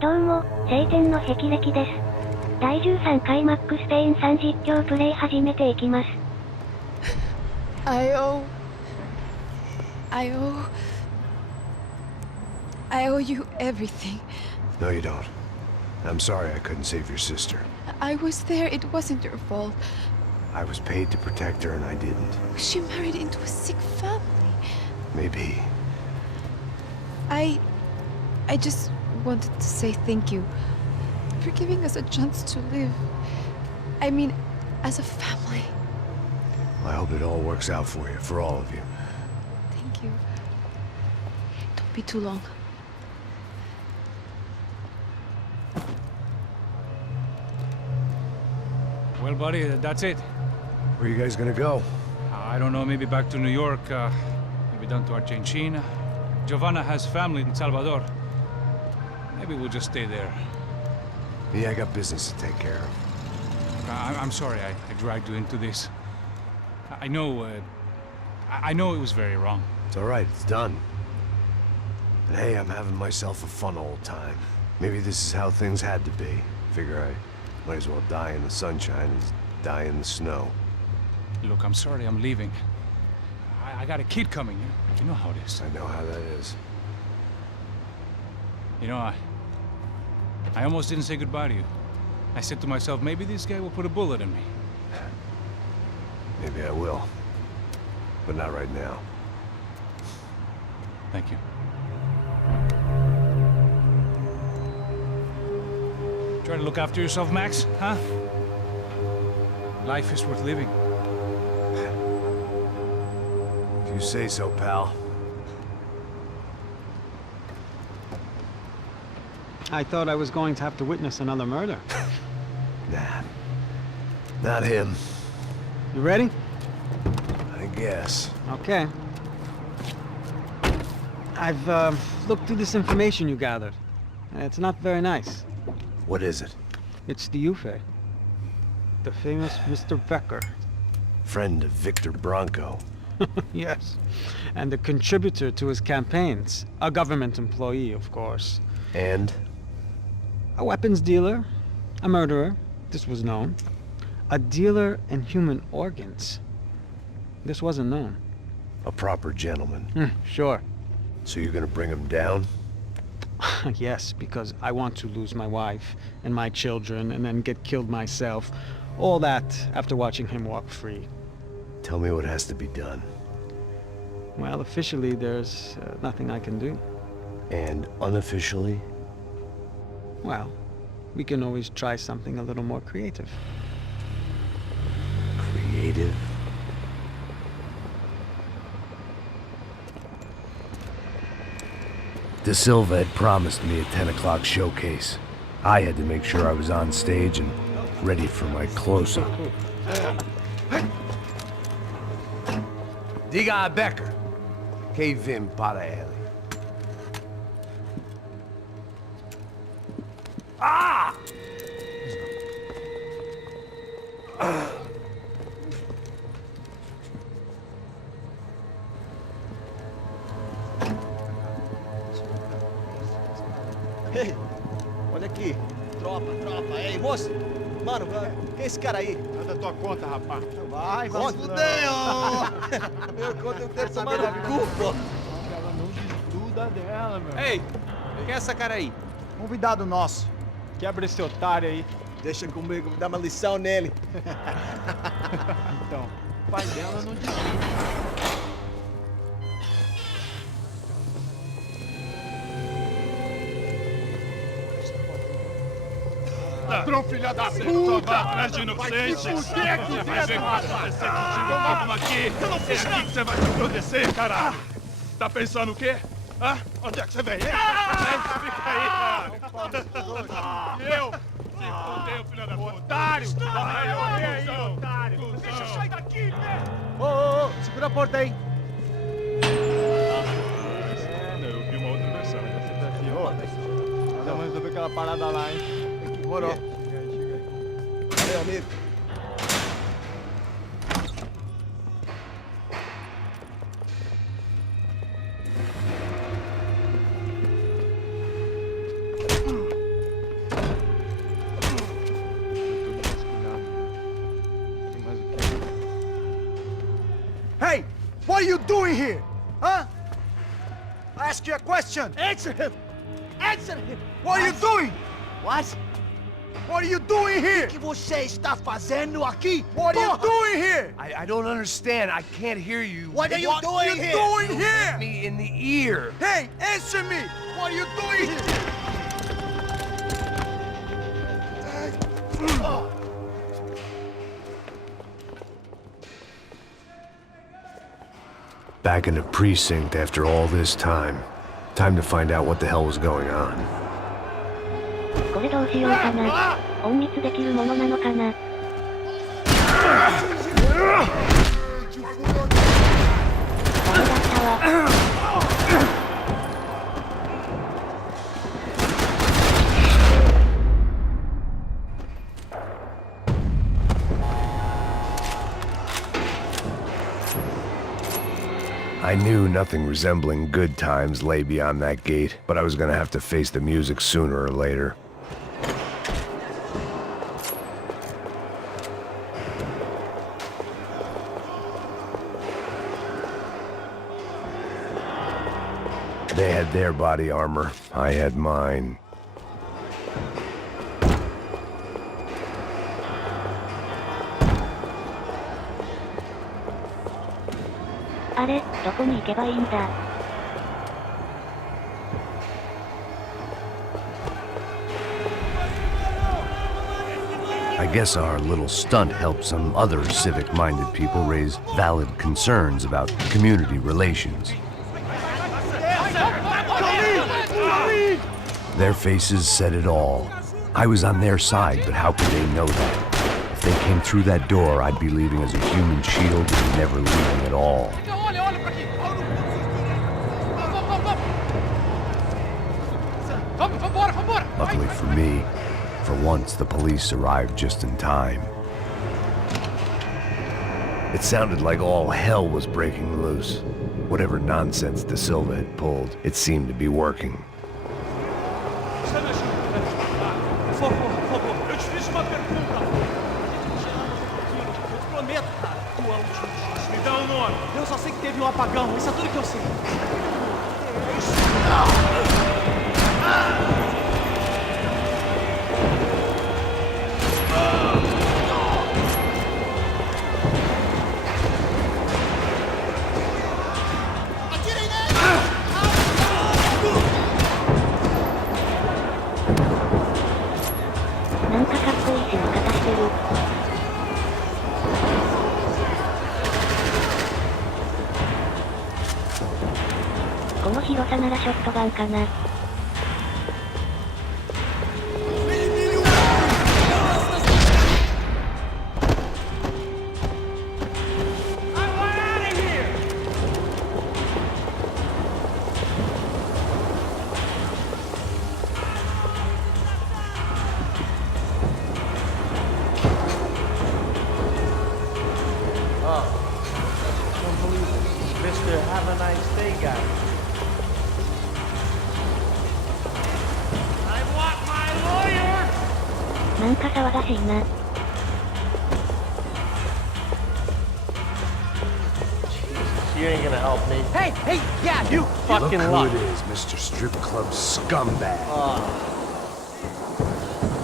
どうも、晴天の霹靂です。第13回MaxPayne3実況プレイ始めていきます。I owe you everything. No, you don't. I'm sorry I couldn't save your sister. I was there, it wasn't your fault. I was paid to protect her and I didn't. She married into a sick family. Maybe. I just wanted to say thank you for giving us a chance to live. I mean, as a family. I hope it all works out for you, for all of you. Thank you. Don't be too long. Well, buddy, that's it. Where are you guys gonna go? I don't know, maybe back to New York, maybe down to Argentina. Giovanna has family in Salvador. Maybe we'll just stay there. Yeah, I got business to take care of. I'm sorry I dragged you into this. I know it was very wrong. It's all right, it's done. But hey, I'm having myself a fun old time. Maybe this is how things had to be. Figure I might as well die in the sunshine as die in the snow. Look, I'm sorry I'm leaving. I got a kid coming. You know how it is. I know how that is. You know, I almost didn't say goodbye to you. I said to myself, maybe this guy will put a bullet in me. Maybe I will. But not right now. Thank you. Try to look after yourself, Max, huh? Life is worth living. If you say so, pal. I thought I was going to have to witness another murder. Nah. Not him. You ready? I guess. Okay. I've looked through this information you gathered. It's not very nice. What is it? It's the Yuffie. The famous Mr. Becker. Friend of Victor Bronco. Yes. And a contributor to his campaigns. A government employee, of course. And? A weapons dealer. A murderer. This was known. A dealer in human organs. This wasn't known. A proper gentleman. Sure. So you're gonna bring him down? Yes, because I want to lose my wife and my children and then get killed myself. All that after watching him walk free. Tell me what has to be done. Well, officially there's nothing I can do. And unofficially? Well, we can always try something a little more creative. Creative? De Silva had promised me a 10 o'clock showcase. I had to make sure I was on stage and ready for my close-up. Diga a Becker. Que vim para ele. Ah! Ei, olha aqui. Tropa. Ei, moço. Mano, quem é esse cara aí? Nada da tua conta, rapaz. Vai fudeu! Meu conta eu quero tomar no cu, pô. Ela não desgruda dela, meu. Ei, quem é essa cara aí? Convidado nosso. Quebra esse otário aí. Deixa comigo, dá uma lição nele. Então, o pai dela não desgruda. Ladrão, filha da puta! Vai atrás de inocente! Por que aqui vai ver o que vai acontecer contigo? Vamos aqui! Eu não fiz nada! Que você vai te proteger, caralho! Tá pensando o quê? Hã? Onde é que você vem? Fica aí, cara! Eu? Se fodeu, filha da puta! Otário! Vai, aí, otário! Deixa eu sair daqui, né? Ô, segura a porta aí. Eu vi uma outra versão. Vamos resolver aquela parada lá, hein? Morou. Valeu, amigo. What are you doing here? Huh? I ask you a question. Answer him. Answer him. What are you doing? What? What are you doing here? O que você está fazendo aqui? What are you doing here? I don't understand. I can't hear you. What are you doing here? What are you doing here? Hit me in the ear. Hey, answer me. What are you doing here? Back in the precinct after all this time. Time to find out what the hell was going on. これどうしようかな。隠密できるものなのかな。ダメだったわ。I knew nothing resembling good times lay beyond that gate, but I was gonna have to face the music sooner or later. They had their body armor, I had mine.あれ、どこに行けばいいんだ。I guess our little stunt helped some other civic-minded people raise valid concerns about community relations. Their faces said it all. I was on their side, but how could they know that? If they came through that door, I'd be leaving as a human shield and never leaving at all. Luckily for me, for once the police arrived just in time. It sounded like all hell was breaking loose. Whatever nonsense De Silva had pulled, it seemed to be working. Por favor, eu te fiz uma pergunta. Eu prometo, cara, tua última chance. Me dá um nome. Eu só sei que teve um apagão, isso é tudo que eu sei. Mr. Have a nice day, guy. I want my lawyer! なんか騒がしいな。You ain't gonna help me. Hey, hey, yeah, you fucking Look luck. who it is, Mr. Strip Club scumbag.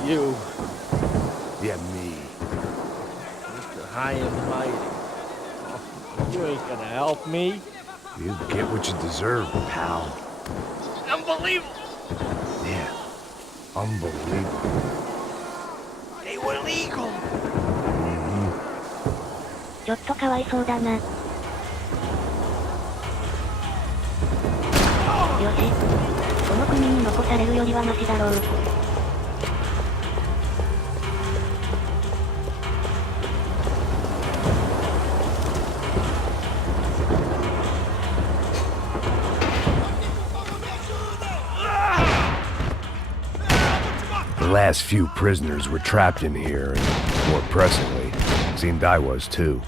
You, Yeah, me. Mr. High and Mighty. You ain't gonna help me. You get what you deserve, pal. Unbelievable. Yeah, unbelievable. They were legal. ちょっとかわいそうだな。よし、この国に残されるよりはマシだろう。The last few prisoners were trapped in here, and more pressingly, it seemed I was too.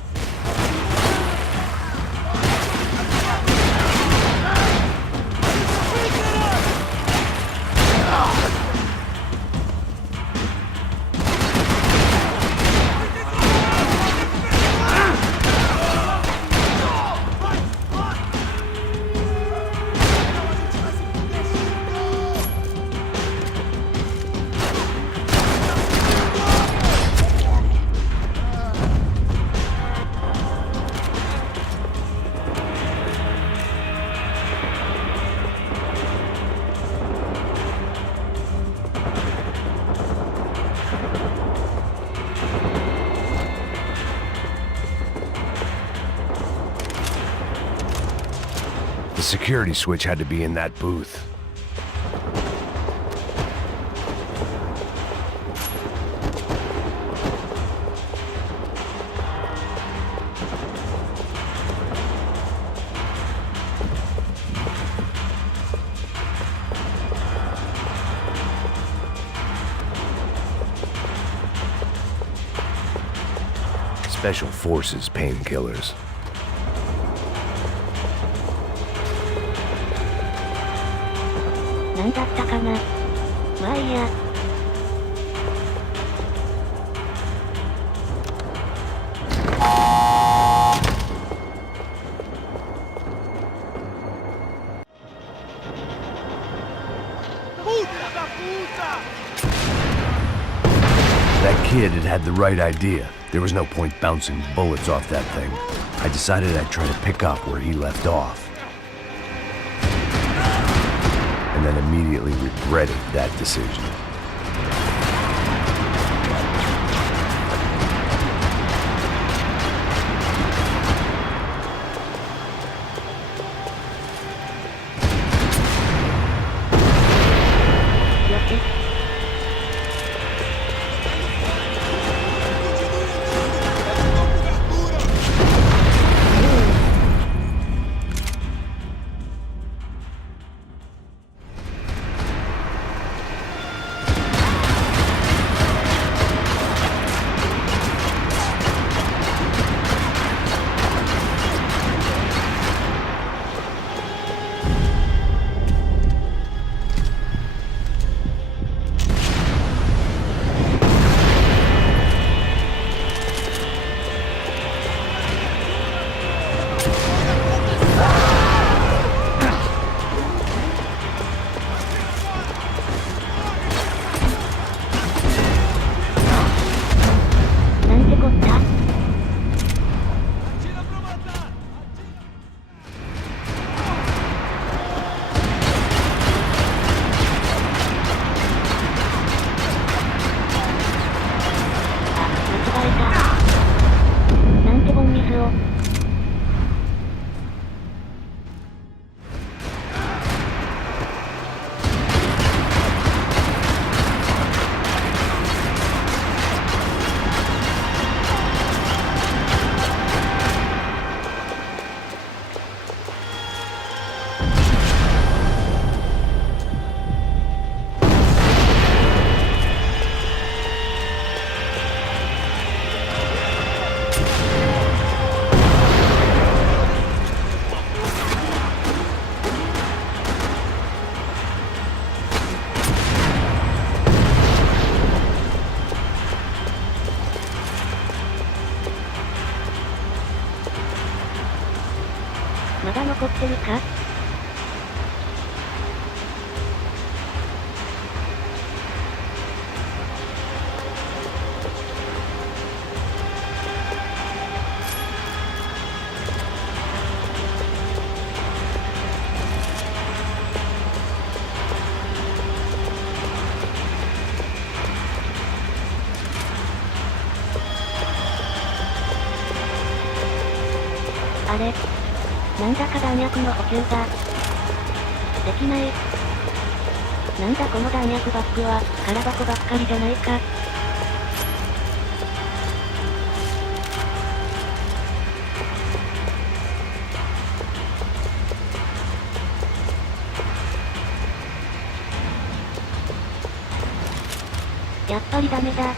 security switch had to be in that booth. Special Forces painkillers. なんだったかな。まあいいや。That kid had the right idea. There was no point bouncing bullets off that thing. I decided I'd try to pick up where he left off. And then immediately regretted that decision.まだ残ってるか？あれ？なんだか弾薬の補給ができない。なんだこの弾薬バッグは空箱ばっかりじゃないか。やっぱりダメだ。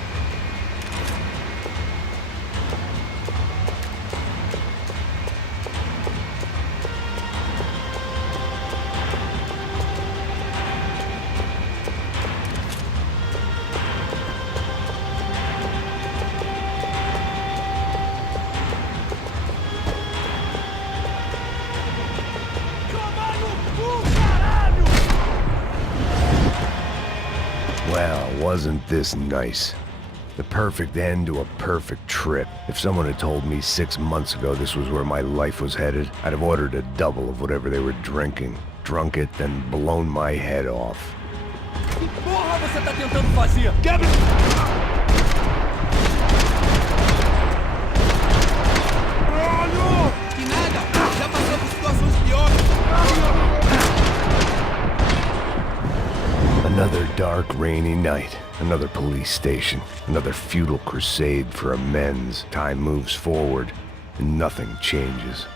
Well, wasn't this nice? The perfect end to a perfect trip. If someone had told me 6 months ago this was where my life was headed, I'd have ordered a double of whatever they were drinking, drunk it, then blown my head off. Que porra você tá tentando fazer? Quebra! Que nada! Já passamos situações piores! Another dark, rainy night. Another police station. Another futile crusade for amends. Time moves forward, and nothing changes.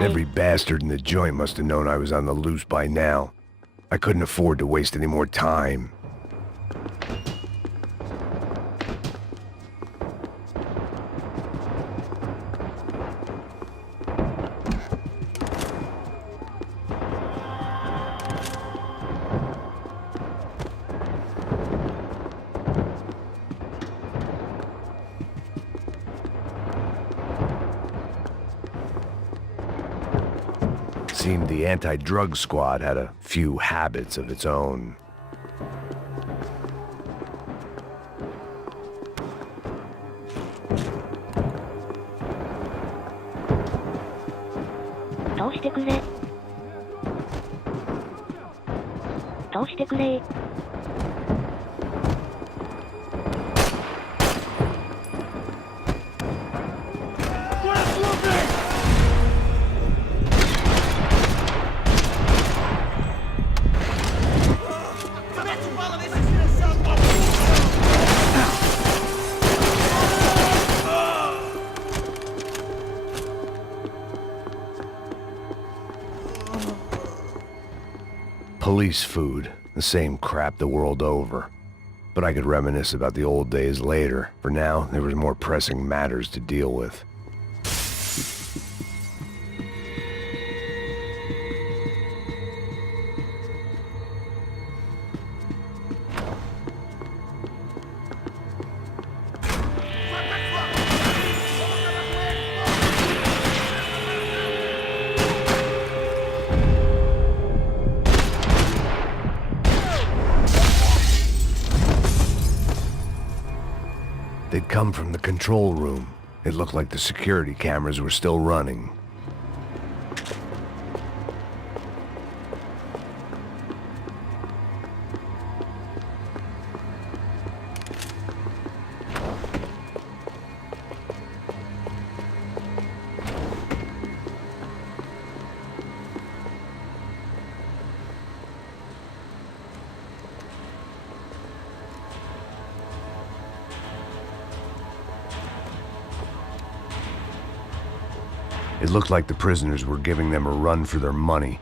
Every bastard in the joint must have known I was on the loose by now. I couldn't afford to waste any more time. Seemed the anti-drug squad had a few habits of its own. Police food, the same crap the world over. But I could reminisce about the old days later. For now, there was more pressing matters to deal with. They'd come from the control room. It looked like the security cameras were still running. It looked like the prisoners were giving them a run for their money.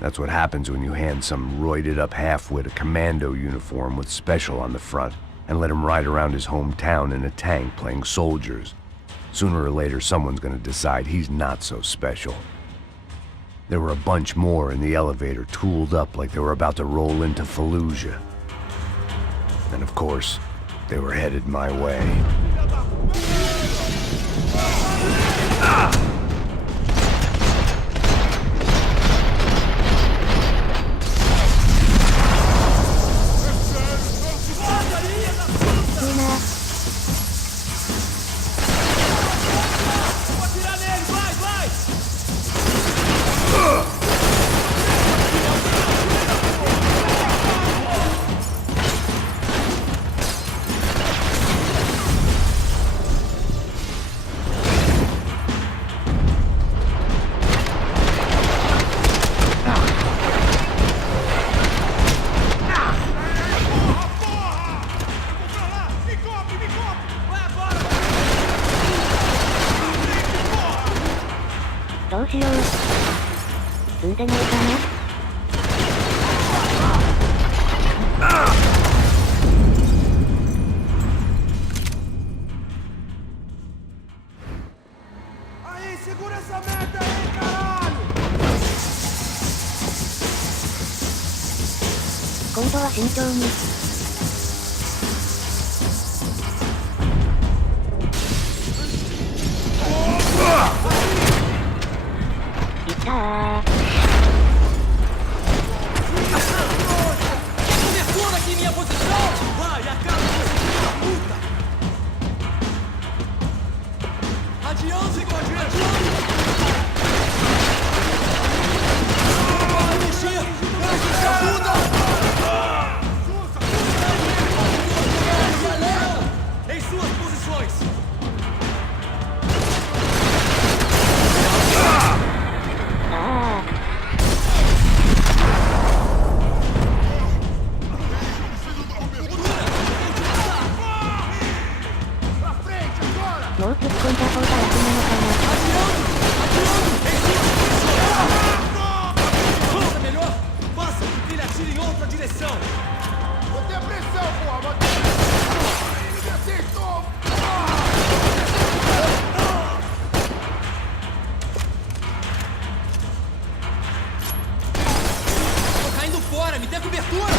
That's what happens when you hand some roided-up half-wit a commando uniform with special on the front and let him ride around his hometown in a tank playing soldiers. Sooner or later, someone's gonna decide he's not so special. There were a bunch more in the elevator, tooled up like they were about to roll into Fallujah. And of course, they were headed my way. Segura essa merda aí, caralho! 今度は慎重に。いったー。Cobertura aqui em minha posição! Vai, acaba com esse filho da puta! Adiante, adiante! Vai mexer! Fecha essa puta! Galera, em suas posições! Ah. Mau突っ込んだ方が楽なのかな。 Força melhor! Faça com que ele atire em outra direção! Botei a pressão, porra! Botei... Ele me acertou! Tô caindo fora! Me dê cobertura!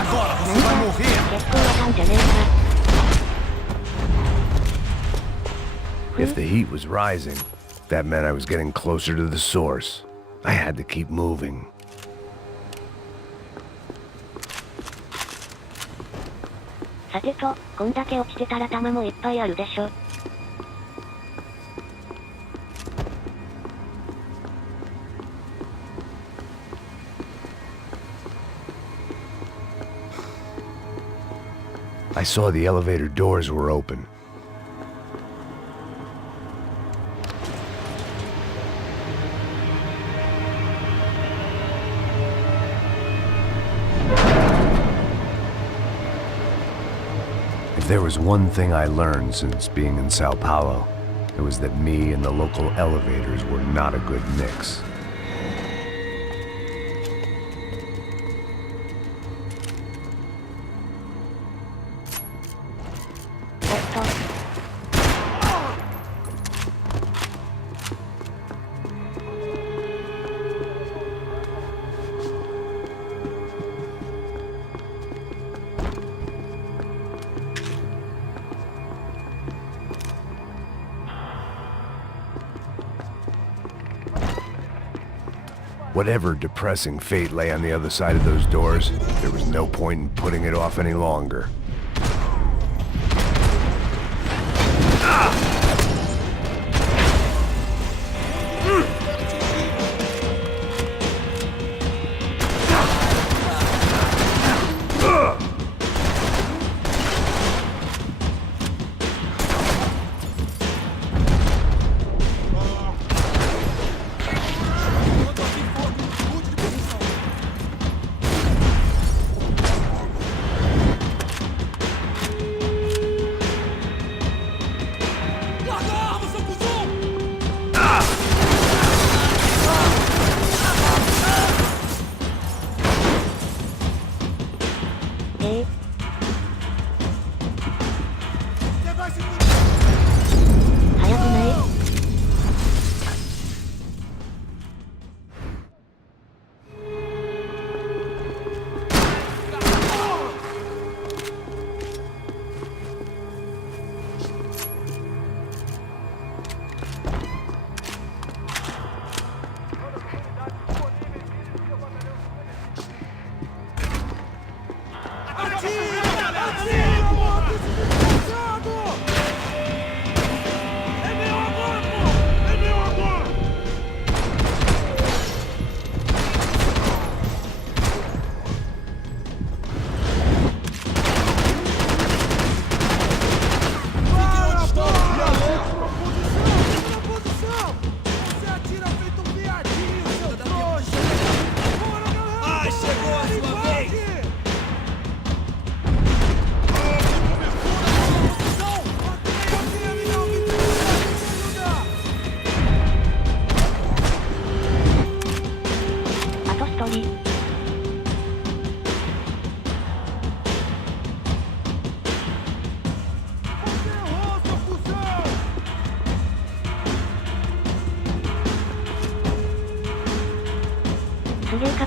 Agora você vai morrer! 結構わかんじゃねえか。 If the heat was rising, that meant I was getting closer to the source. I had to keep moving. さてと、こんだけ落ちてたら弾もいっぱいあるでしょ。I saw the elevator doors were open. If there was one thing I learned since being in Sao Paulo, it was that me and the local elevators were not a good mix. Whatever depressing fate lay on the other side of those doors, there was no point in putting it off any longer.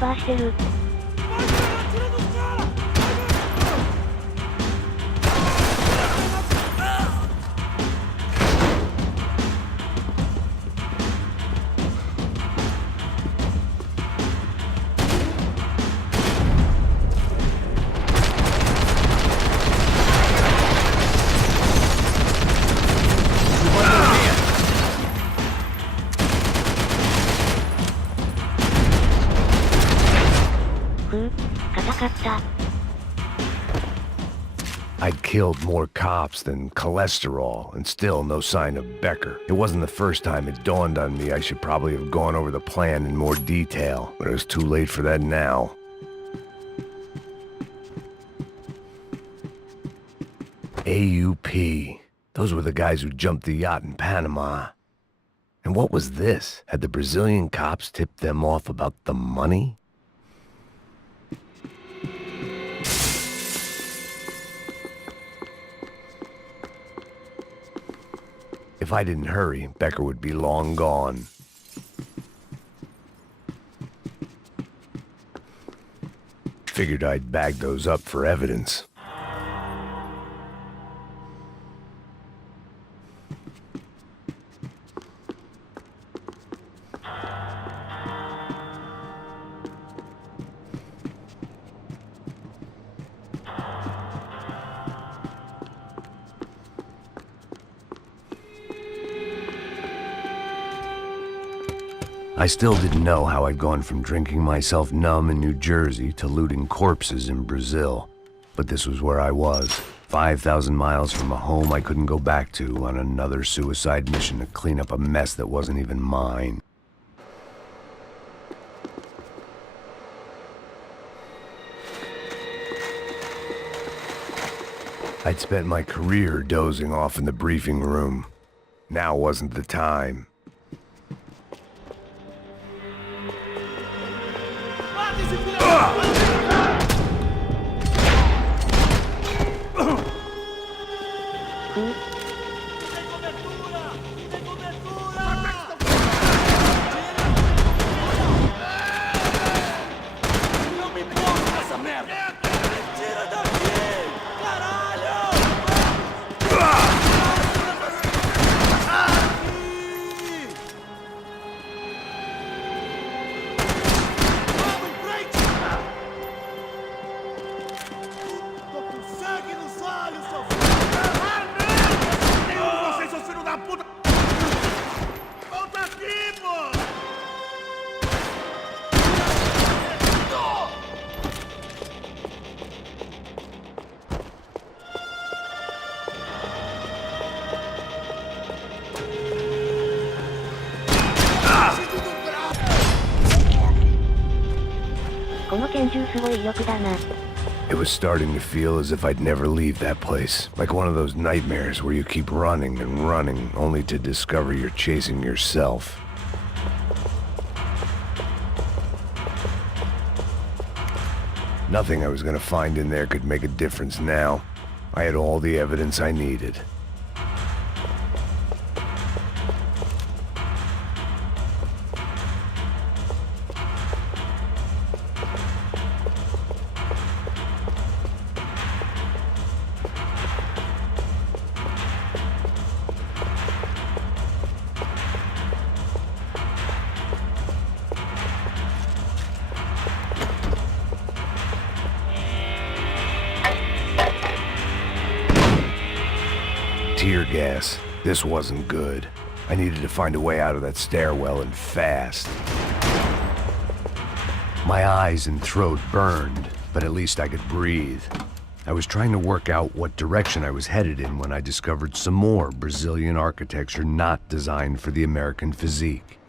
バーしてる。I'd killed more cops than cholesterol, and still no sign of Becker. It wasn't the first time it dawned on me I should probably have gone over the plan in more detail, but it was too late for that now. AUP. Those were the guys who jumped the yacht in Panama. And what was this? Had the Brazilian cops tipped them off about the money? If I didn't hurry, Becker would be long gone. Figured I'd bag those up for evidence. I still didn't know how I'd gone from drinking myself numb in New Jersey to looting corpses in Brazil. But this was where I was, 5,000 miles from a home I couldn't go back to on another suicide mission to clean up a mess that wasn't even mine. I'd spent my career dozing off in the briefing room. Now wasn't the time. It was starting to feel as if I'd never leave that place. Like one of those nightmares where you keep running and running, only to discover you're chasing yourself. Nothing I was gonna find in there could make a difference now. I had all the evidence I needed. Tear gas. This wasn't good. I needed to find a way out of that stairwell and fast. My eyes and throat burned, but at least I could breathe. I was trying to work out what direction I was headed in when I discovered some more Brazilian architecture not designed for the American physique.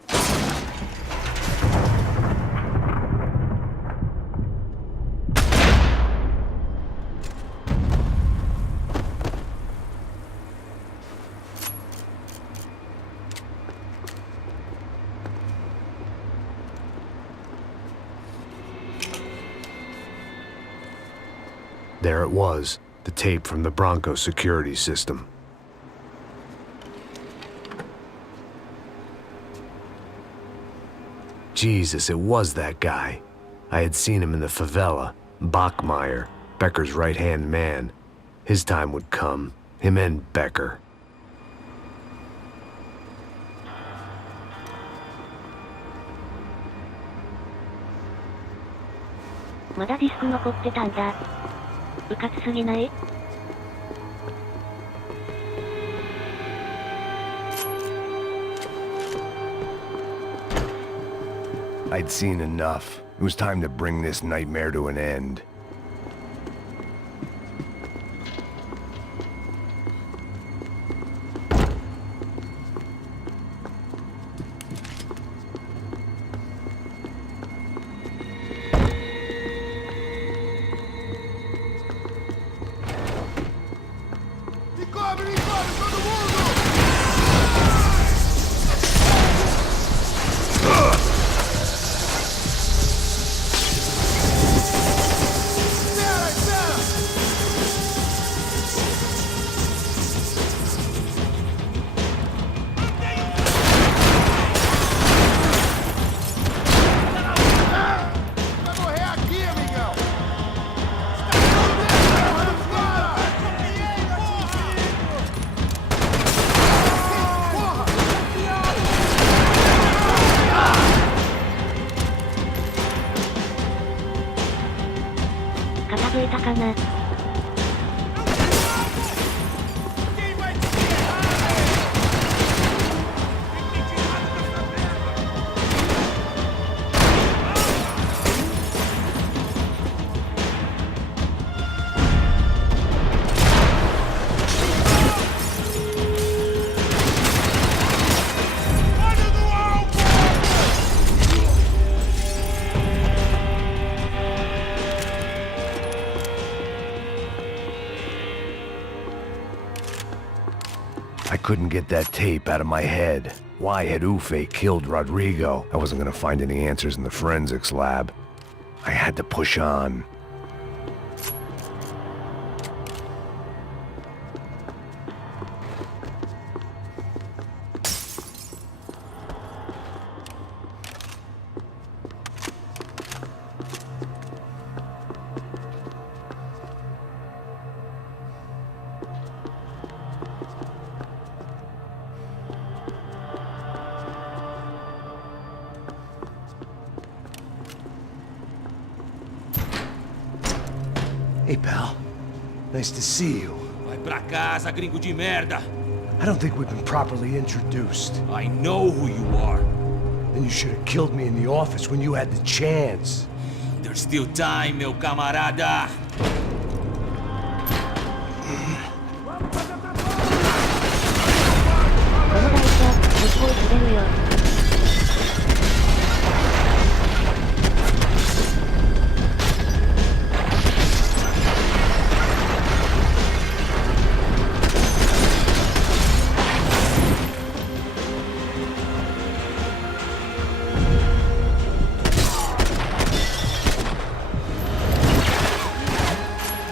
There it was, the tape from the Bronco security system. Jesus, it was that guy. I had seen him in the favela, Bachmeyer, Becker's right-hand man. His time would come. Him and Becker. まだディスク残ってたんだ。うかつすぎない？ I'd seen enough. It was time to bring this nightmare to an end. I couldn't get that tape out of my head. Why had Ufe killed Rodrigo? I wasn't gonna find any answers in the forensics lab. I had to push on. Hey, pal. Nice to see you. Vai pra casa, gringo de merda! I don't think we've been properly introduced. I know who you are. Then you should have killed me in the office when you had the chance. There's still time, meu camarada!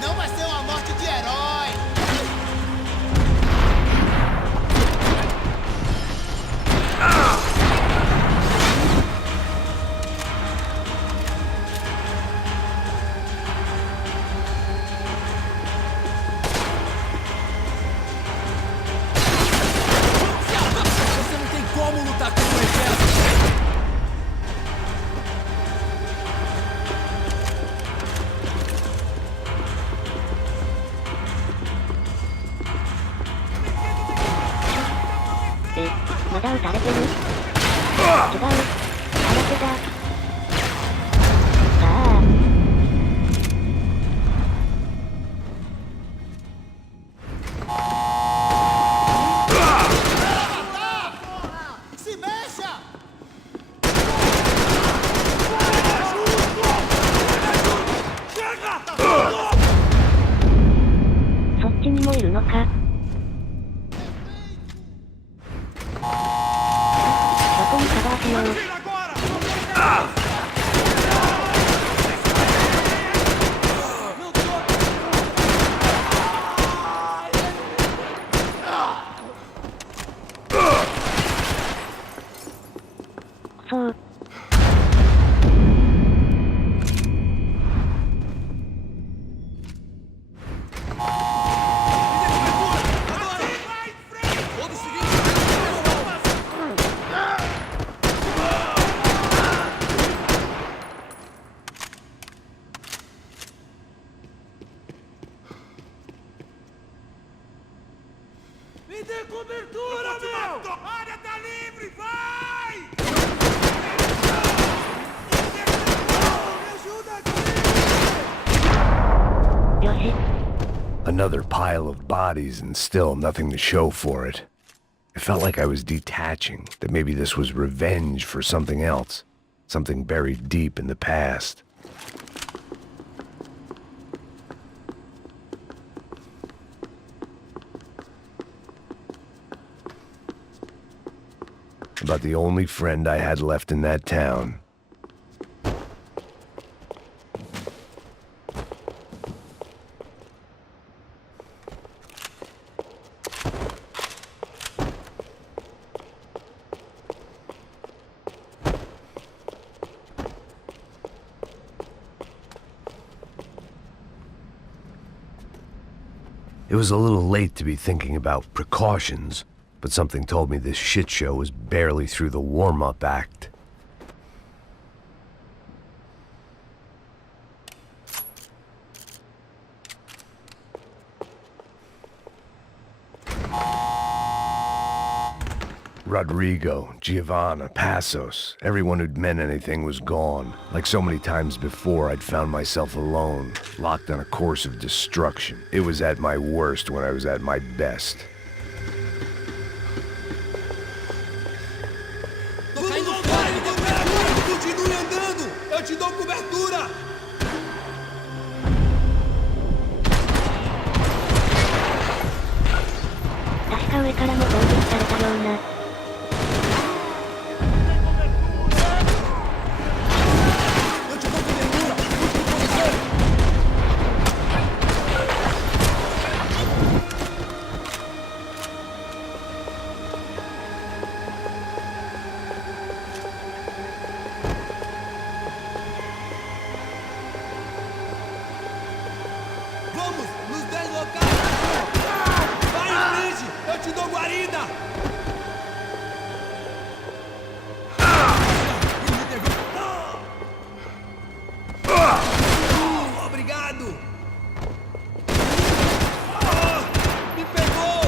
Não vai ser uma morte de herói! Você não tem como lutar contra o exército!え、まだ撃たれてる？違う。空手だ。さあ。Se mexa! そっちにもいるのか。そこにカバーしよう。そう。Me dê cobertura, meu! A área tá livre, vai! Me ajuda aqui! Yoshi. Another pile of bodies and still nothing to show for it. It felt like I was detaching, that maybe this was revenge for something else, something buried deep in the past. About the only friend I had left in that town. It was a little late to be thinking about precautions, but something told me this shit show was barely through the warm-up act. Rodrigo, Giovanna, Passos, everyone who'd meant anything was gone. Like so many times before, I'd found myself alone, locked on a course of destruction. It was at my worst when I was at my best. Tô caindo fora, me dê cobertura! Continue andando! Eu te dou cobertura! Tasca上からも攻撃されたような。Eu te dou cobertura! Vamos! Nos deslocar! Vai em frente! Eu te dou guarida! Obrigado! Me pegou!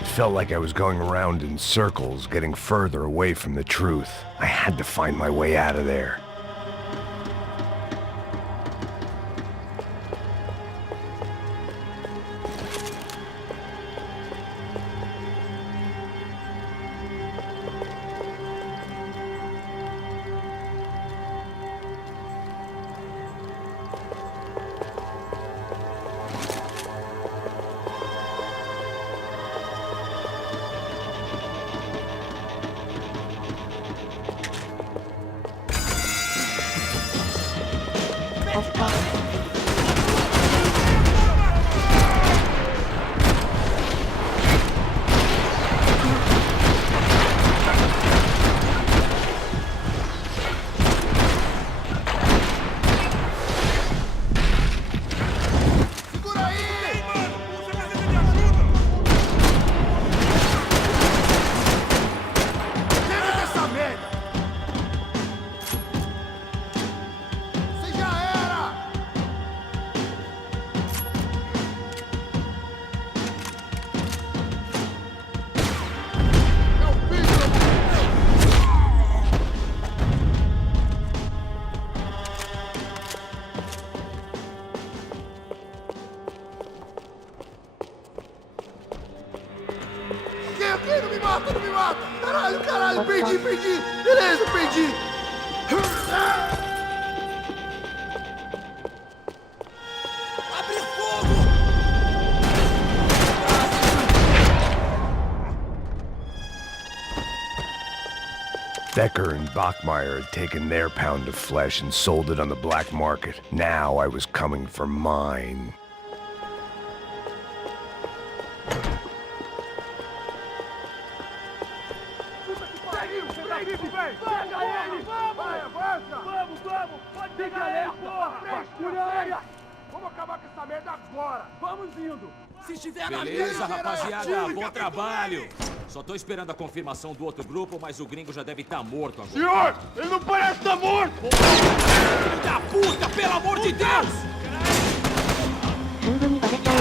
It felt like I was going around in circles, getting further away from the truth. I had to find my way out of there. Segura aí! Mano, usa a casinha de ajuda! Chega dessa merda! Você já era! É o filho da Quem? Não me mata, não me mata! Caralho, perdi! Beleza, perdi! Abre fogo! Becker and Bachmeyer had taken their pound of flesh and sold it on the black market. Now I was coming for mine. Vem! Pega ele! Vai, avança! Vamos! Pode pegar ele, porra! Frescura! Vamos acabar com essa merda agora! Vamos indo! Se estiver na Beleza, rapaziada, bom trabalho. Só tô esperando a confirmação do outro grupo, mas o gringo já deve estar morto agora. Senhor! Ele não parece estar morto! Filho da puta, pelo amor de Deus! すぐにバレちゃう。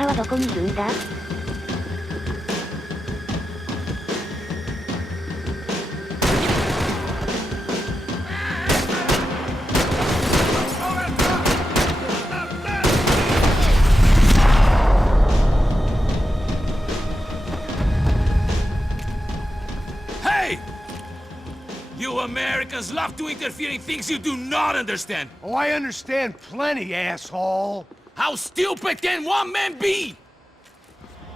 他はどこにいるんだYou Americans love to interfere in things you do not understand. Oh, I understand plenty, asshole. How stupid can one man be?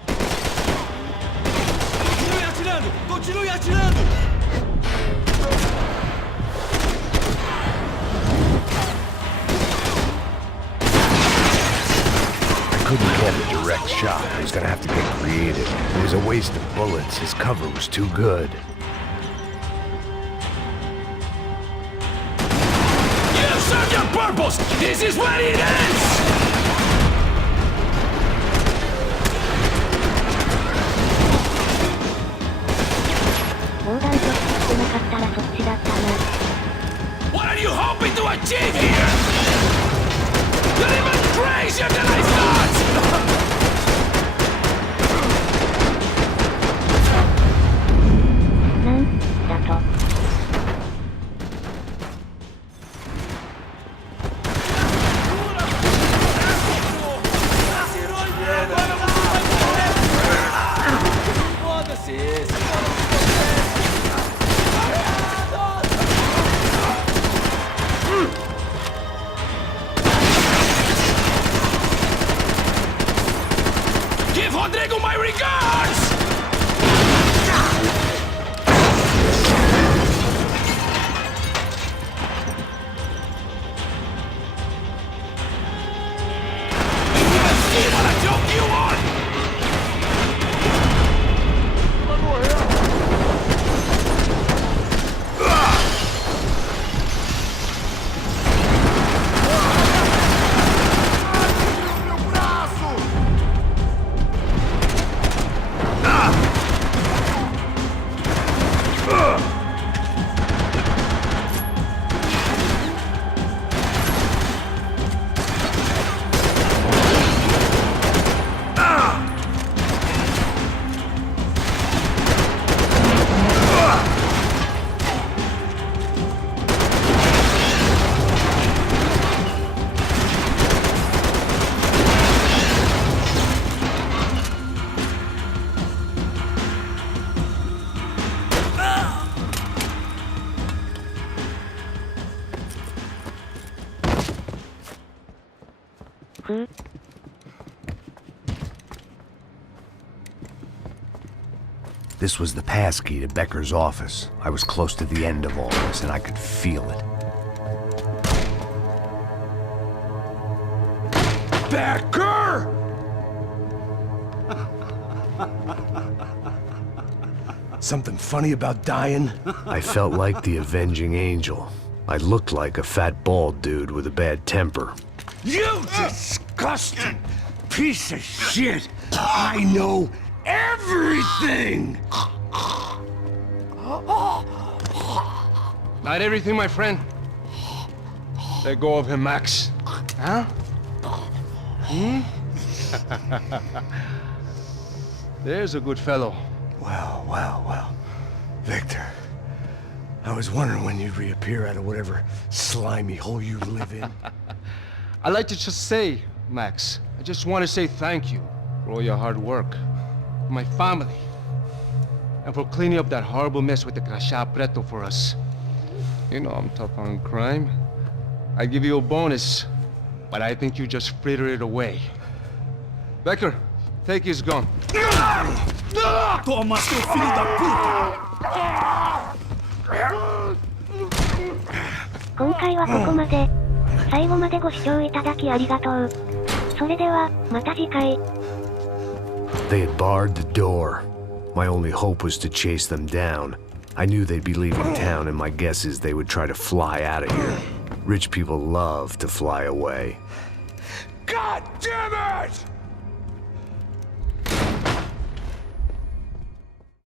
Continue atirando! Continue atirando! I couldn't get a direct shot. I was gonna have to get creative. It was a waste of bullets. His cover was too good. You serve your purpose! This is where it ends! 防弾チョッキしてなかったらそっちだったな。What are you hoping to achieve here? You're even crazier than I thought! なんだと。Give Rodrigo my regards! You even see what a joke you are! Meu braço! This was the passkey to Becker's office. I was close to the end of all this, and I could feel it. Becker! Something funny about dying? I felt like the avenging angel. I looked like a fat bald dude with a bad temper. You disgusting piece of shit! I know everything! Not everything, my friend. Let go of him, Max. Huh? There's a good fellow. Well. Victor, I was wondering when you'd reappear out of whatever slimy hole you live in. I'd like to just say, Max, I just want to say thank you for all your hard work, for my family, and for cleaning up that horrible mess with the Crachá Preto for us. You know I'm tough on crime. I give you a bonus, but I think you just fritter it away. Becker, take his gun. Toma, seu filho da puta! 今回はここまで。最後までご視聴いただきありがとう。それでは、また次回。They had barred the door. My only hope was to chase them down. I knew they'd be leaving town, and my guess is they would try to fly out of here. Rich people love to fly away. God damn it!